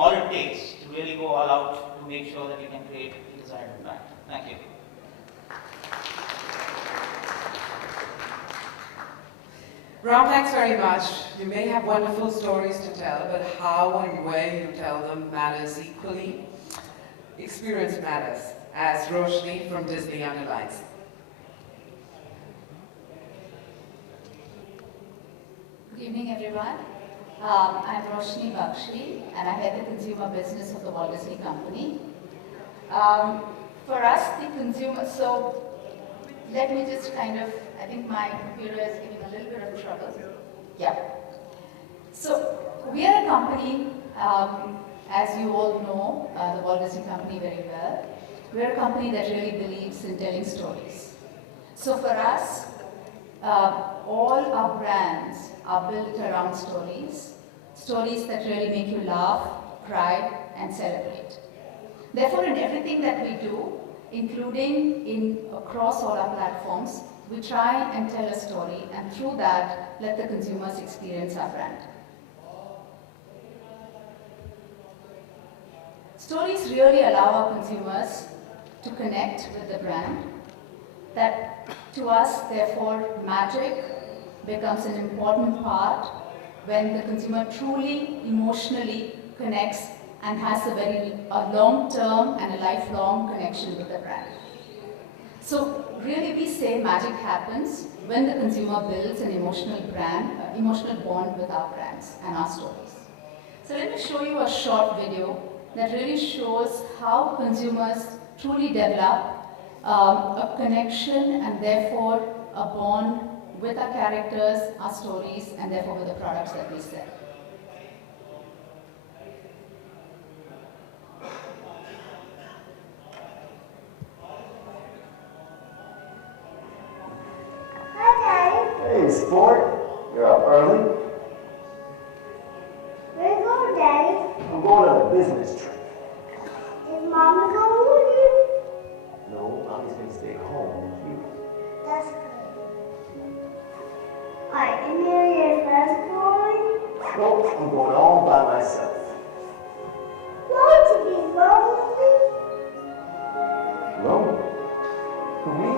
all it takes to really go all out to make sure that you can create the desired impact. Thank you. Ram, thanks very much. You may have wonderful stories to tell, but how and where you tell them matters equally. Experience matters, as Roshni from Disney underlines. Good evening, everyone. I'm Roshni Bakshi, and I head the consumer business of the Walt Disney Company. For us, the consumer, so let me just I think my computer is giving a little bit of trouble. Yeah. So we are a company, as you all know, the Walt Disney Company very well. We're a company that really believes in telling stories. So for us, all our brands are built around stories, stories that really make you laugh, cry, and celebrate. Therefore, in everything that we do, including across all our platforms, we try and tell a story, and through that, let the consumers experience our brand. Stories really allow our consumers to connect with the brand. That, to us, therefore, magic becomes an important part when the consumer truly, emotionally connects and has a long-term and a lifelong connection with the brand. So really we say magic happens when the consumer builds an emotional bond with our brands and our stories. So let me show you a short video that really shows how consumers truly develop a connection and therefore a bond with our characters, our stories, and therefore with the products that we sell. Hey, sport. You're up early. Where you going, Daddy? I'm going on a business trip. Is Mama going with you? No, Mommy's gonna stay home with you. That's good. Alright, and then your friends going? No, I'm going all by myself. Why would you be lonely? Alone? For me?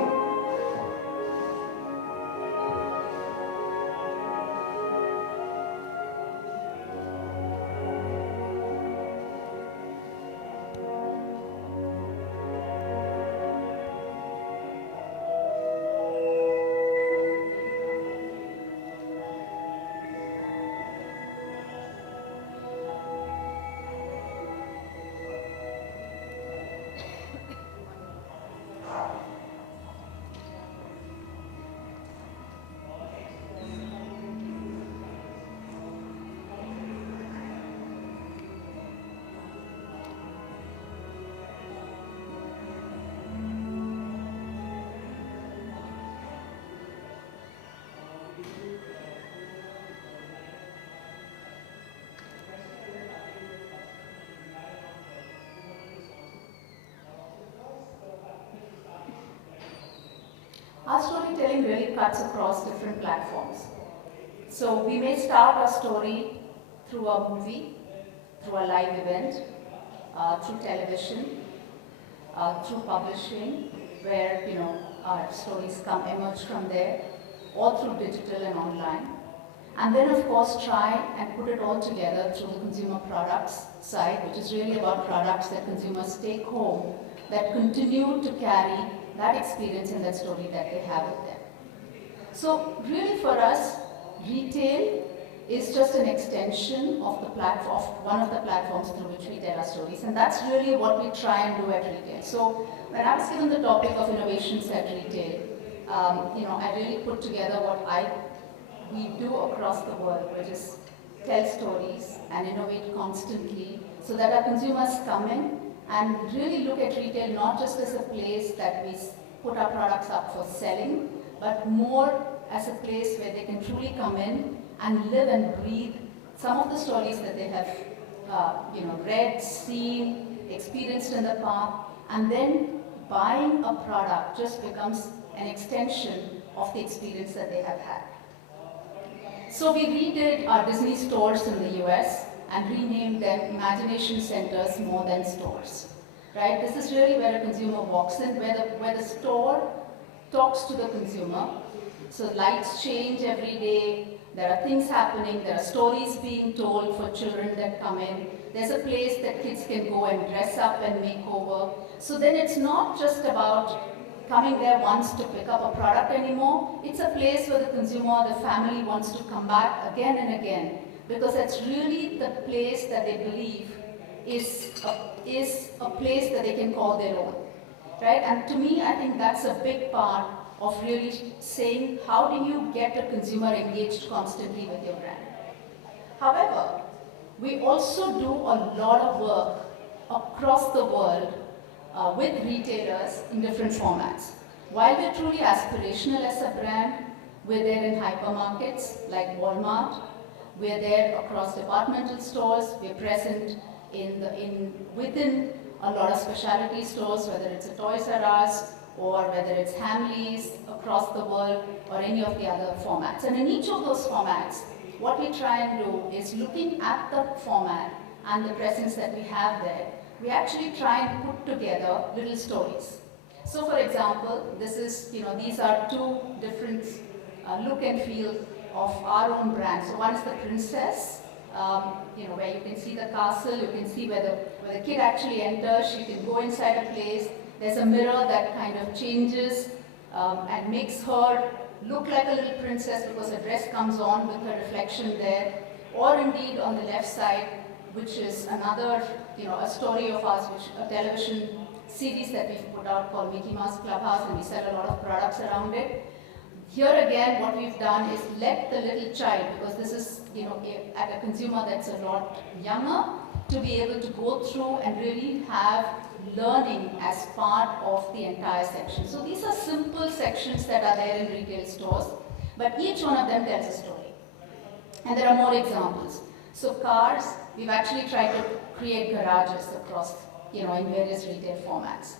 Our storytelling really cuts across different platforms. So we may start our story through a movie, through a live event, through television, through publishing, where our stories emerge from there, or through digital and online. And then of course try and put it all together through the consumer products side, which is really about products that consumers take home that continue to carry that experience and that story that they have with them. So really for us, retail is just an extension of the platform, of one of the platforms through which we tell our stories, and that's really what we try and do at retail. So when I was given the topic of innovations at retail, I really put together what we do across the world, which is tell stories and innovate constantly, so that our consumers come in and really look at retail not just as a place that we put our products up for selling, but more as a place where they can truly come in and live and breathe some of the stories that they have read, seen, experienced in the past, and then buying a product just becomes an extension of the experience that they have had. So we redid our Disney stores in the US, and renamed them imagination centers more than stores. Right? This is really where a consumer walks in, where the store talks to the consumer. So lights change every day, there are things happening, there are stories being told for children that come in. There's a place that kids can go and dress up and make over. So then it's not just about coming there once to pick up a product anymore. It's a place where the consumer, the family wants to come back again and again, because that's really the place that they believe is a place that they can call their own. Right? And to me, I think that's a big part of really saying, how do you get a consumer engaged constantly with your brand? However, we also do a lot of work across the world with retailers in different formats. While we're truly aspirational as a brand, we're there in hypermarkets like Walmart, we're there across departmental stores, we're present within a lot of specialty stores, whether it's a Toys R Us or whether it's Hamleys across the world or any of the other formats. And in each of those formats, what we try and do is, looking at the format and the presence that we have there, we actually try and put together little stories. So for example, these are two different look and feel of our own brand. So one is the Princess, where you can see the castle, you can see where the kid actually enters, she can go inside a place. There's a mirror that kind of changes and makes her look like a little princess because her dress comes on with her reflection there. Or indeed on the left side, which is another, a story of ours, a television series that we've put out called Mickey Mouse Clubhouse, and we sell a lot of products around it. Here again, what we've done is let the little child, because this is, at a consumer that's a lot younger, to be able to go through and really have learning as part of the entire section. So these are simple sections that are there in retail stores, but each one of them tells a story. And there are more examples. So cars, we've actually tried to create garages across, in various retail formats.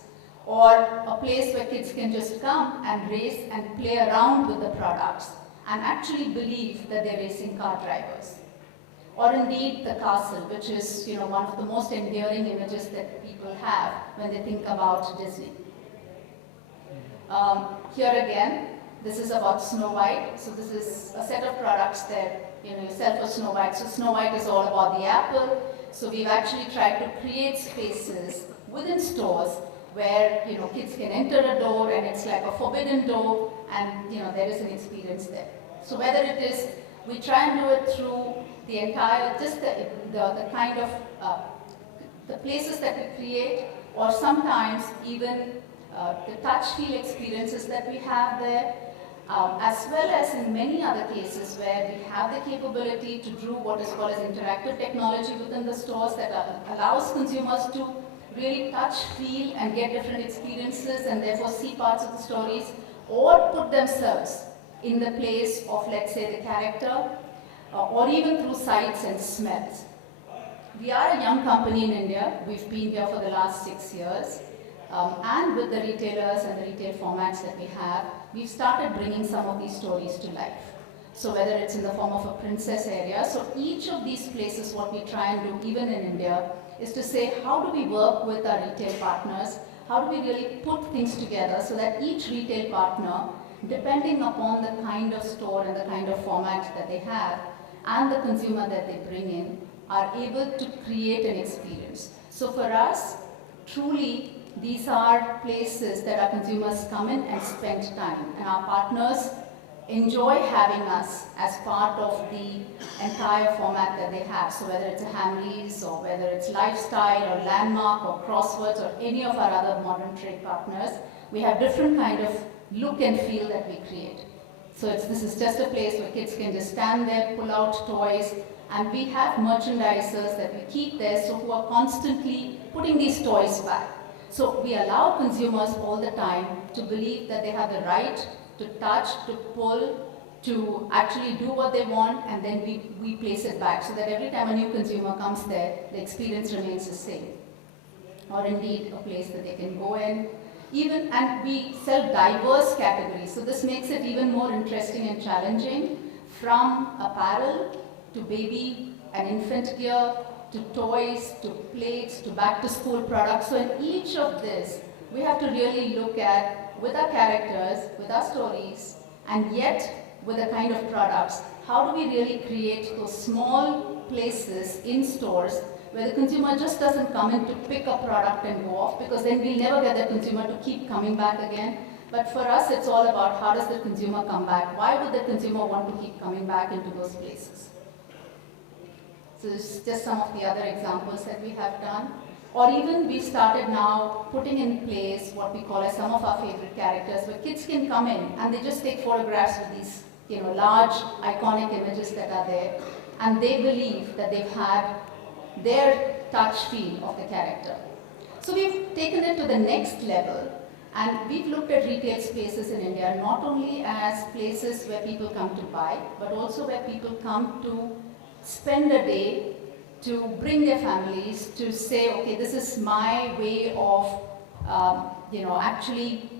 Or a place where kids can just come and race and play around with the products and actually believe that they're racing car drivers. Or indeed the castle, which is one of the most endearing images that people have when they think about Disney. Here again, this is about Snow White. So this is a set of products that you sell for Snow White. So Snow White is all about the apple. So we've actually tried to create spaces within stores where kids can enter a door and it's like a forbidden door, and there is an experience there. So whether it is, we try and do it through the entire, just the kind of the places that we create, or sometimes even the touch feel experiences that we have there, as well as in many other cases where we have the capability to do what is called as interactive technology within the stores that allows consumers to really touch, feel, and get different experiences and therefore see parts of the stories, or put themselves in the place of, let's say, the character, or even through sights and smells. We are a young company in India. We've been here for the last 6 years. And with the retailers and the retail formats that we have, we've started bringing some of these stories to life. So whether it's in the form of a princess area, so each of these places, what we try and do, even in India, is to say, how do we work with our retail partners? How do we really put things together so that each retail partner, depending upon the kind of store and the kind of format that they have, and the consumer that they bring in, are able to create an experience. So for us, truly, these are places that our consumers come in and spend time, and our partners enjoy having us as part of the entire format that they have. So whether it's a Hamleys, or whether it's Lifestyle, or Landmark, or Crosswords, or any of our other modern trade partners, we have different kind of look and feel that we create. So this is just a place where kids can just stand there, pull out toys, and we have merchandisers that we keep there, so who are constantly putting these toys back. So we allow consumers all the time to believe that they have the right to touch, to pull, to actually do what they want, and then we place it back, so that every time a new consumer comes there, the experience remains the same. Or indeed, a place that they can go in. And we sell diverse categories, so this makes it even more interesting and challenging, from apparel to baby an infant gear, to toys, to plates, to back to school products. So in each of this, we have to really look at, with our characters, with our stories, and yet with the kind of products, how do we really create those small places in stores where the consumer just doesn't come in to pick a product and go off, because then we'll never get the consumer to keep coming back again. But for us, it's all about how does the consumer come back? Why would the consumer want to keep coming back into those places? So this is just some of the other examples that we have done. Or even we started now putting in place what we call as some of our favorite characters, where kids can come in and they just take photographs with these large iconic images that are there, and they believe that they've had their touch feel of the character. So we've taken it to the next level, and we've looked at retail spaces in India not only as places where people come to buy, but also where people come to spend a day, to bring their families, to say, okay, this is my way of, actually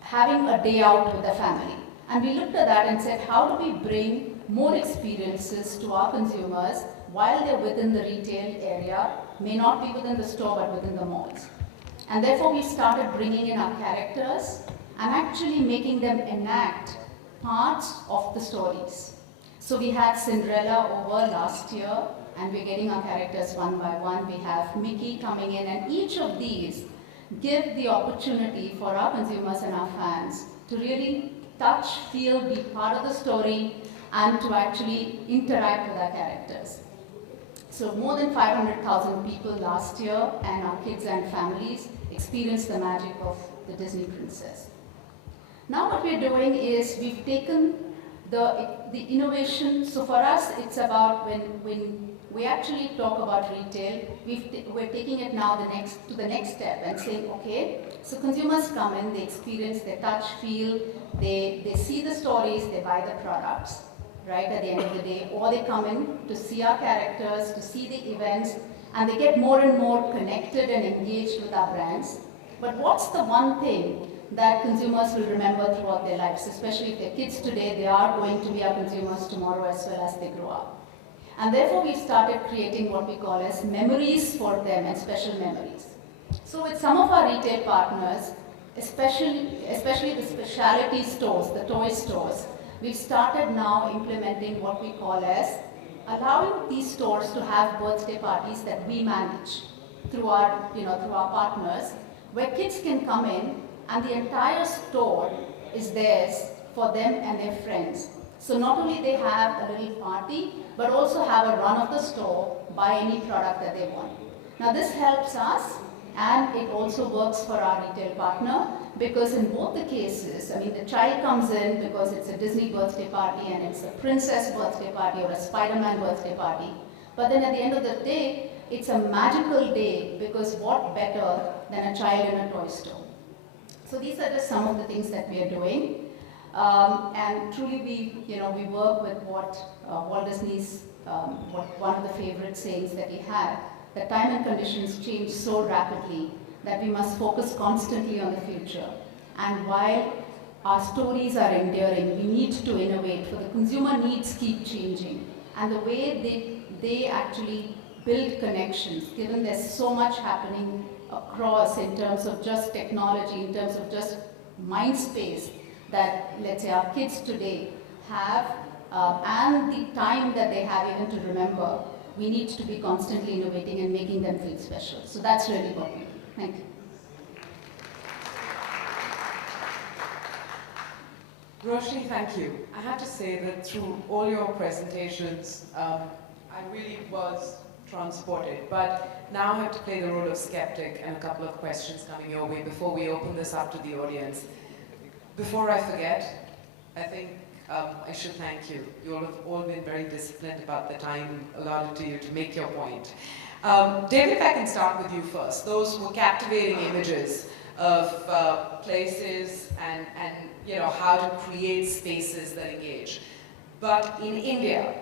having a day out with the family. And we looked at that and said, how do we bring more experiences to our consumers while they're within the retail area, may not be within the store, but within the malls. And therefore, we started bringing in our characters and actually making them enact parts of the stories. So we had Cinderella over last year, and we're getting our characters one by one. We have Mickey coming in, and each of these give the opportunity for our consumers and our fans to really touch, feel, be part of the story, and to actually interact with our characters. So more than 500,000 people last year, and our kids and families experienced the magic of the Disney princess. Now what we're doing is we've taken the innovation. So for us, it's about when we actually talk about retail, we're taking it now to the next step and saying, okay, so consumers come in, they experience, they touch, feel, they see the stories, they buy the products, right, at the end of the day, or they come in to see our characters, to see the events, and they get more and more connected and engaged with our brands. But what's the one thing that consumers will remember throughout their lives, especially if they're kids today, they are going to be our consumers tomorrow as well as they grow up. And therefore, we started creating what we call as memories for them, and special memories. So with some of our retail partners, especially the specialty stores, the toy stores, we've started now implementing what we call as allowing these stores to have birthday parties that we manage through our partners, where kids can come in and the entire store is theirs for them and their friends. So not only they have a little party, but also have a run of the store, buy any product that they want. Now this helps us, and it also works for our retail partner, because in both the cases, I mean, the child comes in because it's a Disney birthday party and it's a princess birthday party or a Spider-Man birthday party. But then at the end of the day, it's a magical day, because what better than a child in a toy store? So these are just some of the things that we are doing. And truly we work with what Walt Disney's, one of the favorite sayings that he had, that time and conditions change so rapidly that we must focus constantly on the future. And while our stories are enduring, we need to innovate, for the consumer needs keep changing. And the way they actually build connections, given there's so much happening across in terms of just technology, in terms of just mind space, that, let's say, our kids today have, and the time that they have even to remember, we need to be constantly innovating and making them feel special. So that's really what we do. Thank you. Roshni, thank you. I have to say that through all your presentations, I really was transported, but now I have to play the role of skeptic, and a couple of questions coming your way before we open this up to the audience. Before I forget, I think I should thank you. You all have all been very disciplined about the time allotted to you to make your point. David, if I can start with you first. Those were captivating images of places and how to create spaces that engage. But in India,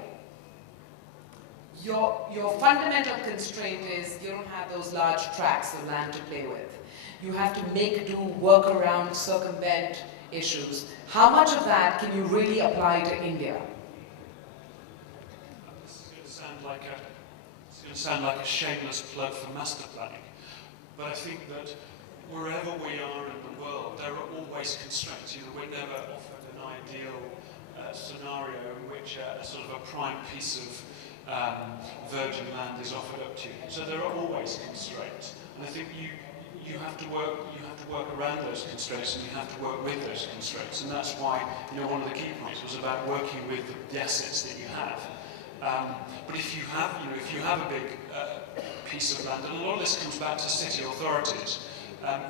your fundamental constraint is you don't have those large tracts of land to play with. You have to make do, work around, circumvent issues. How much of that can you really apply to India? This is going to sound like it's going to sound like a shameless plug for master planning, but I think that wherever we are in the world, there are always constraints. You know, we're never offered an ideal scenario in which a sort of a prime piece of virgin land is offered up to you. So there are always constraints, and I think you have to work around those constraints, and you have to work with those constraints, and that's why, you know, one of the key points was about working with the assets that you have. But if you have a big piece of land, and a lot of this comes back to city authorities,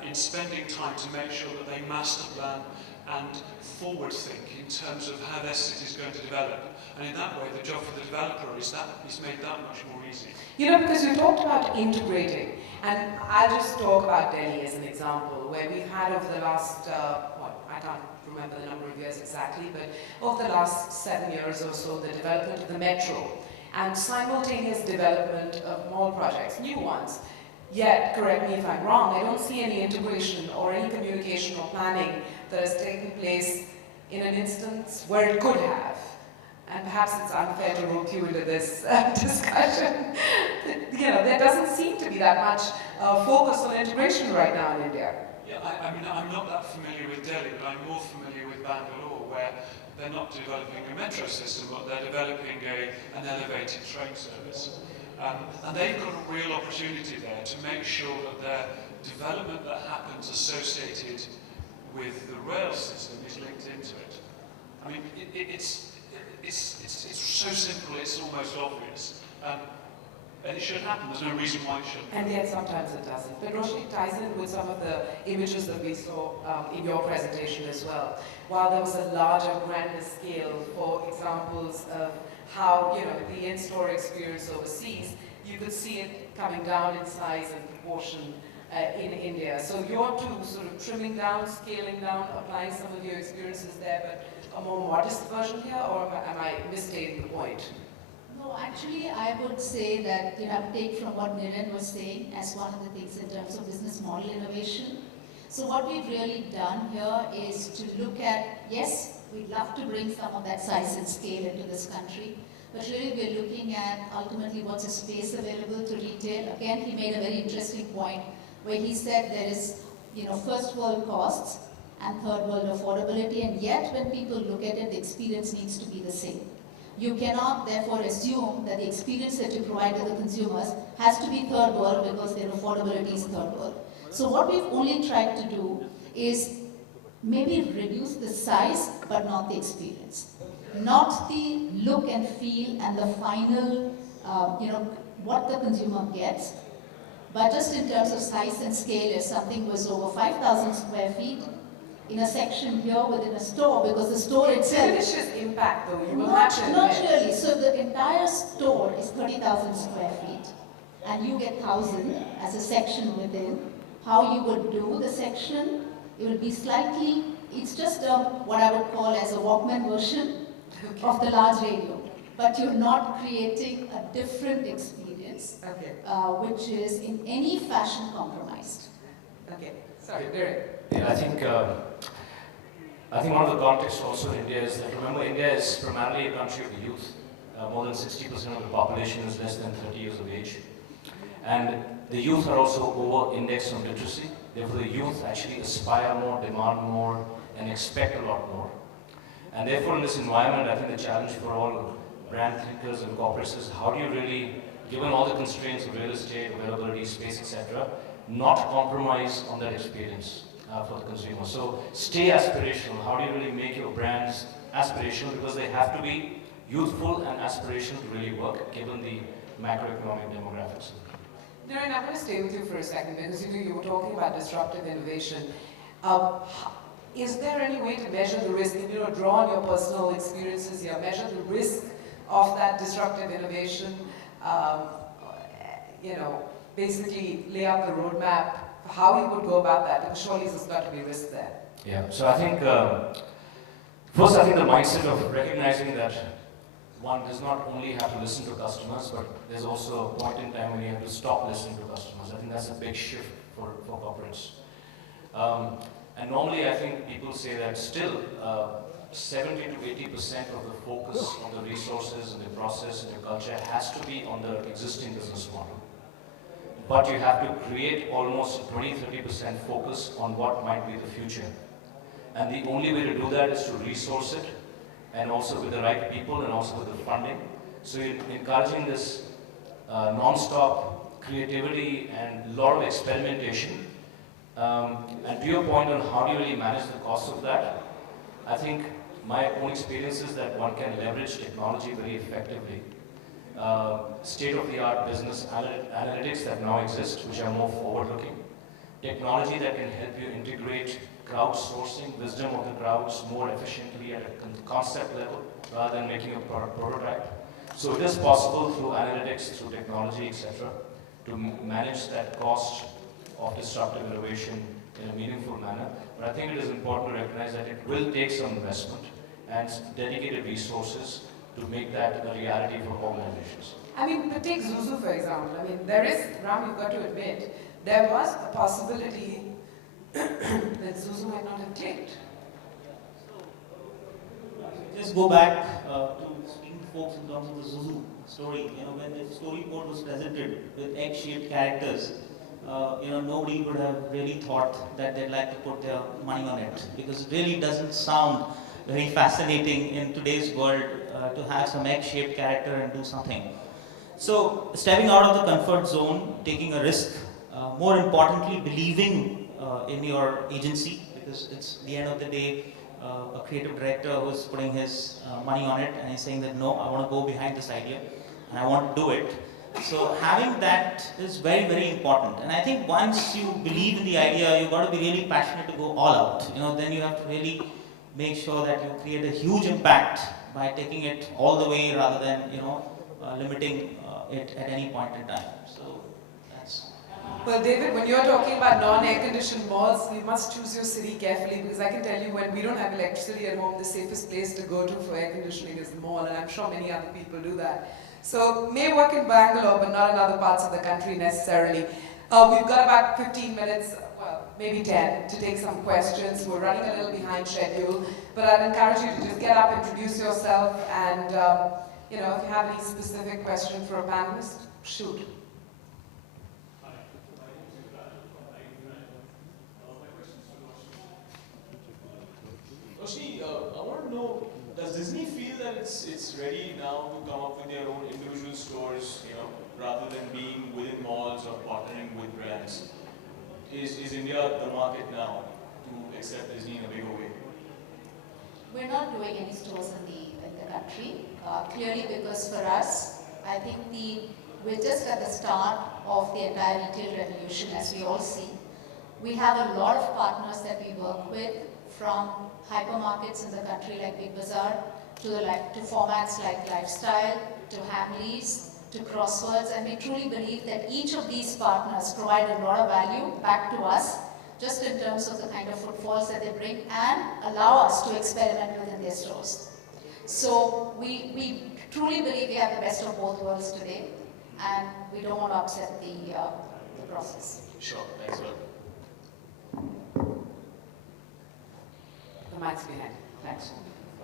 in spending time to make sure that they master plan and forward think in terms of how their city is going to develop. And in that way, the job for the developer is made that much more easy. You know, because you talked about integrating, and I'll just talk about Delhi as an example, where we've had over the last, I can't remember the number of years exactly, but over the last 7 years or so, the development of the metro and simultaneous development of mall projects, new ones. Yet, correct me if I'm wrong, I don't see any integration or any communication or planning that has taken place in an instance where it could have. And perhaps it's unfair to rope you into this discussion. You know, there doesn't seem to be that much focus on integration right now in India. Yeah, I mean, I'm not that familiar with Delhi, but I'm more familiar with Bangalore, where they're not developing a metro system, but they're developing an elevated train service. And they've got a real opportunity there to make sure that their development that happens associated with the rail system is linked into it. I mean, it's so simple, it's almost obvious. And it should happen, there's no reason why it shouldn't. And yet sometimes it doesn't. But Roshni, ties in with some of the images that we saw in your presentation as well. While there was a larger, grander scale for examples of how, you know, the in-store experience overseas, you could see it coming down in size and proportion in India. So you're too sort of trimming down, scaling down, applying some of your experiences there, but a more modest version here, or am I misstating the point? No, actually, I would say that, you know, I would take from what Niren was saying as one of the things in terms of business model innovation. So what we've really done here is to look at, yes, we'd love to bring some of that size and scale into this country, but really we're looking at ultimately what's the space available to retail. Again, he made a very interesting point where he said there is, you know, first world costs and third world affordability, and yet when people look at it, the experience needs to be the same. You cannot therefore assume that the experience that you provide to the consumers has to be third world because their affordability is third world. So what we've only tried to do is maybe reduce the size but not the experience. Not the look and feel and the final, you know, what the consumer gets, but just in terms of size and scale, if something was over 5,000 square feet, in a section here within a store, because the store itself... Delicious impact though, you will have to admit. Not really. So the entire store is 30,000 square feet, and you get 1,000 as a section within. How you would do the section, it will be slightly, it's just what I would call as a Walkman version of the large radio. But you're not creating a different experience, which is in any fashion compromised. Okay, sorry, Derek. Yeah, I think one of the contexts also in India is that, remember, India is primarily a country of the youth. More than 60% of the population is less than 30 years of age. And the youth are also over-indexed on literacy. Therefore, the youth actually aspire more, demand more, and expect a lot more. And therefore, in this environment, I think the challenge for all brand thinkers and corporates is how do you really, given all the constraints of real estate, availability, space, etc., not compromise on that experience for the consumer. So stay aspirational. How do you really make your brands aspirational? Because they have to be youthful and aspirational to really work, given the macroeconomic demographics. Naren, I'm going to stay with you for a second because you were talking about disruptive innovation. Is there any way to measure the risk? If you draw on your personal experiences here, measure the risk of that disruptive innovation, you know, basically lay out the roadmap for how you would go about that, and surely there's got to be risk there. Yeah, so I think, first I think the mindset of recognizing that one does not only have to listen to customers, but there's also a point in time when you have to stop listening to customers. I think that's a big shift for corporates. And normally I think people say that still, 70 to 80% of the focus on the resources and the process and the culture has to be on the existing business model. But you have to create almost 20-30% focus on what might be the future. And the only way to do that is to resource it, and also with the right people and also with the funding. So you're encouraging this non-stop creativity and a lot of experimentation. And to your point on how do you really manage the cost of that, I think my own experience is that one can leverage technology very effectively. State-of-the-art business analytics that now exist, which are more forward-looking. Technology that can help you integrate crowdsourcing, wisdom of the crowds more efficiently at a concept level rather than making a prototype. So it is possible through analytics, through technology, etc., to manage that cost of disruptive innovation in a meaningful manner. But I think it is important to recognize that it will take some investment and dedicated resources to make that a reality for organizations. I mean, but take Zuzu for example. I mean, there is, Ram, you've got to admit, there was a possibility that Zuzu might not have clicked. Just go back to speaking to folks in terms of the Zuzu story. When the storyboard was presented with egg-shaped characters, nobody would have really thought that they'd like to put their money on it, because it really doesn't sound very fascinating in today's world to have some egg-shaped character and do something. So, stepping out of the comfort zone, taking a risk, more importantly, believing in your agency, because it's the end of the day, a creative director who's putting his money on it and he's saying that no, I want to go behind this idea and I want to do it. So having that is very, very important. And I think once you believe in the idea, you've got to be really passionate to go all out. Then you have to really make sure that you create a huge impact by taking it all the way rather than, limiting it at any point in time. So that's... Well, David, when you're talking about non-air-conditioned malls, you must choose your city carefully, because I can tell you when we don't have electricity at home, the safest place to go to for air conditioning is the mall, and I'm sure many other people do that. So, may work in Bangalore, but not in other parts of the country necessarily. We've got about 15 minutes, well, maybe 10, to take some questions. We're running a little behind schedule, but I'd encourage you to just get up, introduce yourself, and if you have any specific question for a panelist, shoot. Roshni, I want to know, does Disney feel that it's ready now to come up with their own individual stores, rather than being within malls or partnering with brands? Is India the market now to accept Disney in a bigger way? We're not doing any stores in the country, clearly because for us, I think we're just at the start of the entire retail revolution, as we all see. We have a lot of partners that we work with, from hypermarkets in the country like Big Bazaar, to formats like Lifestyle, to Hamleys, to Crosswords, and we truly believe that each of these partners provide a lot of value back to us, just in terms of the kind of footfalls that they bring and allow us to experiment within their stores. So we truly believe we have the best of both worlds today, and we don't want to upset the process. Sure, thanks a lot. The mic's behind. Thanks.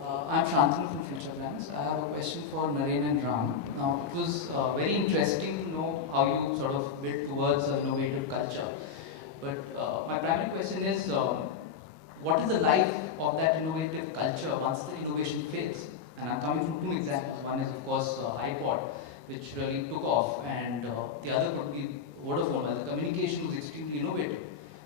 I'm Shantanu from Future Plans. I have a question for Naren and Ram. Now, it was very interesting to know how you sort of built towards an innovative culture. But my primary question is, what is the life of that innovative culture once the innovation fades? And I'm coming from two examples. One is, of course, iPod, which really took off, and the other could be Vodafone, where the communication was extremely innovative.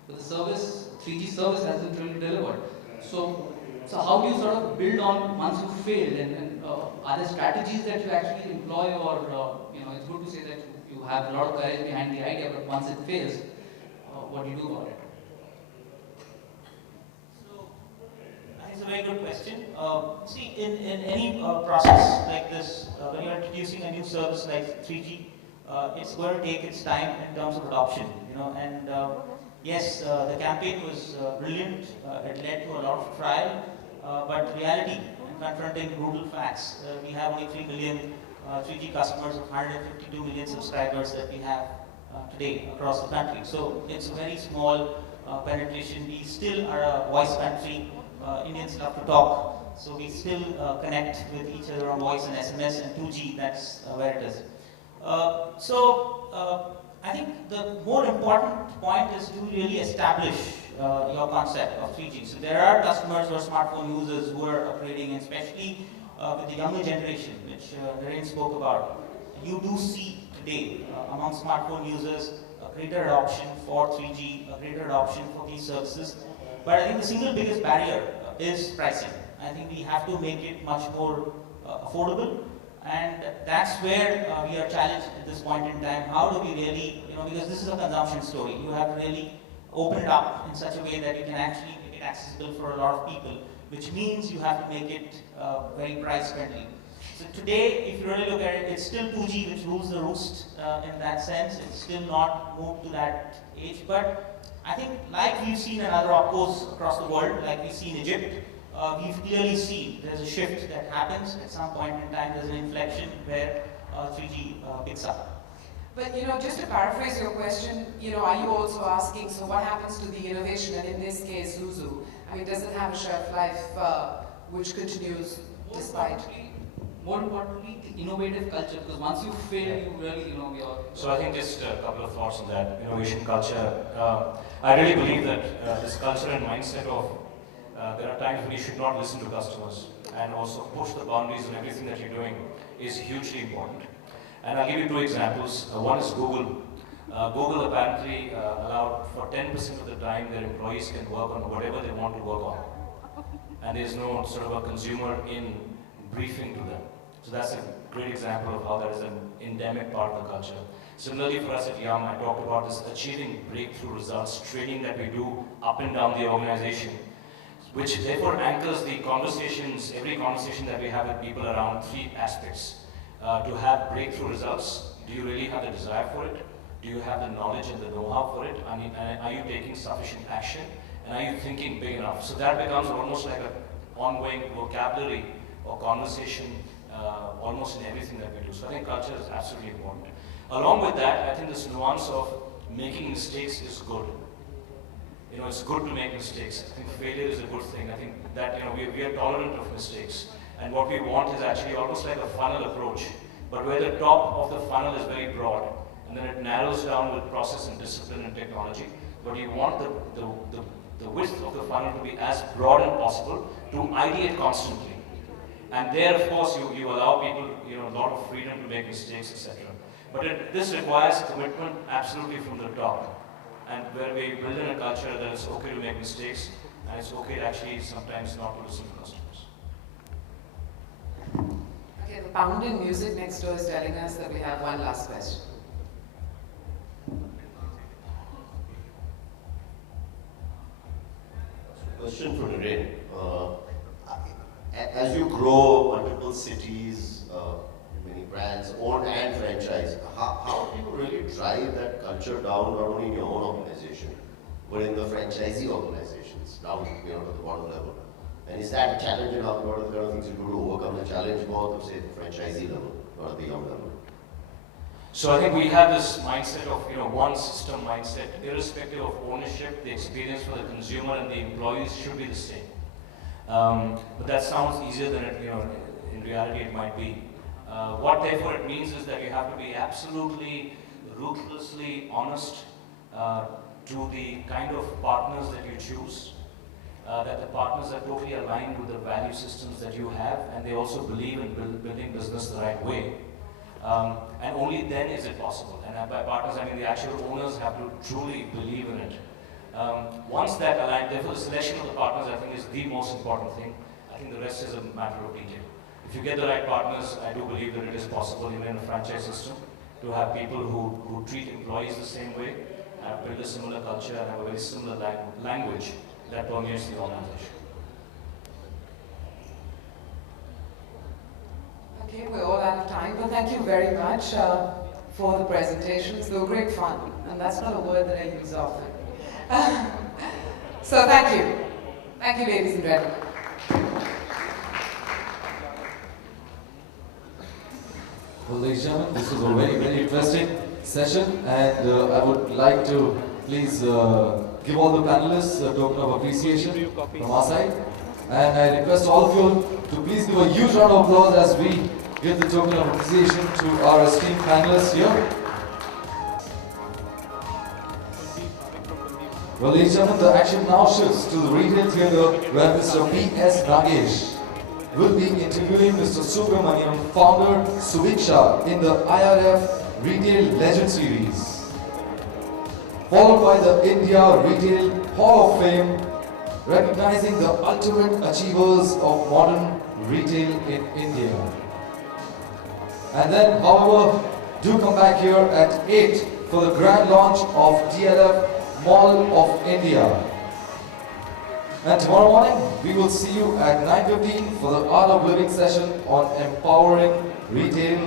But the service, 3G service, hasn't really delivered. So how do you sort of build on once you failed, and are there strategies that you actually employ, or it's good to say that you have a lot of courage behind the idea, but once it fails, what do you do about it? So, it's a very good question. See, in any process like this, when you're introducing a new service like 3G, it's going to take its time in terms of adoption, and yes, the campaign was brilliant. It led to a lot of trial, but reality and confronting brutal facts. We have only 3 million 3G customers of 152 million subscribers that we have today across the country. So it's a very small penetration. We still are a voice country. Indians love to talk. So we still connect with each other on voice and SMS, and 2G, that's where it is. I think the more important point is to really establish your concept of 3G. So there are customers or smartphone users who are upgrading, and especially with the younger generation, which Naren spoke about. You do see today among smartphone users a greater adoption for 3G, a greater adoption for these services. But I think the single biggest barrier is pricing. I think we have to make it much more affordable, and that's where we are challenged at this point in time. How do we really, because this is a consumption story, you have to really open it up in such a way that you can actually make it accessible for a lot of people, which means you have to make it very price friendly. So today, if you really look at it, it's still 2G which rules the roost in that sense. It's still not moved to that age, but I think like we've seen in other opcos across the world, like we see in Egypt, we've clearly seen there's a shift that happens at some point in time. There's an inflection where 3G picks up. But just to paraphrase your question, are you also asking, so what happens to the innovation, and in this case, Zuzu? I mean, does it have a shelf life which continues despite? More importantly, the innovative culture, because once you fail, you really, you're... So I think just a couple of thoughts on that, innovation culture. I really believe that this culture and mindset of there are times when you should not listen to customers and also push the boundaries in everything that you're doing is hugely important. And I'll give you two examples. One is Google. Google apparently allowed for 10% of the time their employees can work on whatever they want to work on. And there's no sort of a consumer in briefing to them. So that's a great example of how that is an endemic part of the culture. Similarly for us at Yum, I talked about this achieving breakthrough results, training that we do up and down the organization, which therefore anchors the conversations, every conversation that we have with people around three aspects. To have breakthrough results, do you really have the desire for it? Do you have the knowledge and the know-how for it? I mean, are you taking sufficient action? And are you thinking big enough? So that becomes almost like an ongoing vocabulary or conversation almost in everything that we do. So I think culture is absolutely important. Along with that, I think this nuance of making mistakes is good. It's good to make mistakes. I think failure is a good thing. I think that we are tolerant of mistakes. And what we want is actually almost like a funnel approach, but where the top of the funnel is very broad, and then it narrows down with process and discipline and technology. But you want the width of the funnel to be as broad as possible to ideate constantly. And there, of course, you allow people a lot of freedom to make mistakes, etc. But this requires commitment absolutely from the top. And where we build in a culture that it's okay to make mistakes, and it's okay to actually sometimes not to listen to customers. Okay, the pounding music next door is telling us that we have one last question. Question for Naren. As you grow multiple cities, many brands, owned and franchise, how do you really drive that culture down, not only in your own organization, but in the franchisee organizations, down to the bottom level? And is that a challenge, and what are the kind of things you do to overcome the challenge both of, say, the franchisee level or at the Yum level? So I think we have this mindset of one system mindset, irrespective of ownership, the experience for the consumer and the employees should be the same. But that sounds easier than it, in reality it might be. What therefore it means is that you have to be absolutely ruthlessly honest to the kind of partners that you choose. That the partners are totally aligned with the value systems that you have, and they also believe in building business the right way. And only then is it possible. And by partners, I mean the actual owners have to truly believe in it. Once that aligned, therefore the selection of the partners I think is the most important thing. I think the rest is a matter of detail. If you get the right partners, I do believe that it is possible even in a franchise system to have people who treat employees the same way, build a similar culture and have a very similar language that permeates the organization. Okay, we're all out of time, but thank you very much for the presentations. They were great fun, and that's not a word that I use often. So thank you. Thank you, ladies and gentlemen. Well, ladies and gentlemen, this was a very, very interesting session, and I would like to please give all the panelists a token of appreciation from our side. And I request all of you to please give a huge round of applause as we give the token of appreciation to our esteemed panelists here. Well, ladies and gentlemen, the action now shifts to the retail theatre where Mr. P.S. Nagesh will be interviewing Mr. Subramaniam, founder Suviksha in the IRF Retail Legend Series. Followed by the India Retail Hall of Fame, recognizing the ultimate achievers of modern retail in India. And then, however, do come back here at 8 for the grand launch of DLF Mall of India. And tomorrow morning, we will see you at 9:15 for the Art of Living session on empowering retail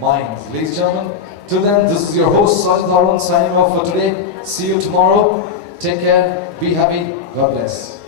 minds. Ladies and gentlemen, till then, this is your host, Sajid Harun, signing off for today. See you tomorrow. Take care, be happy, God bless.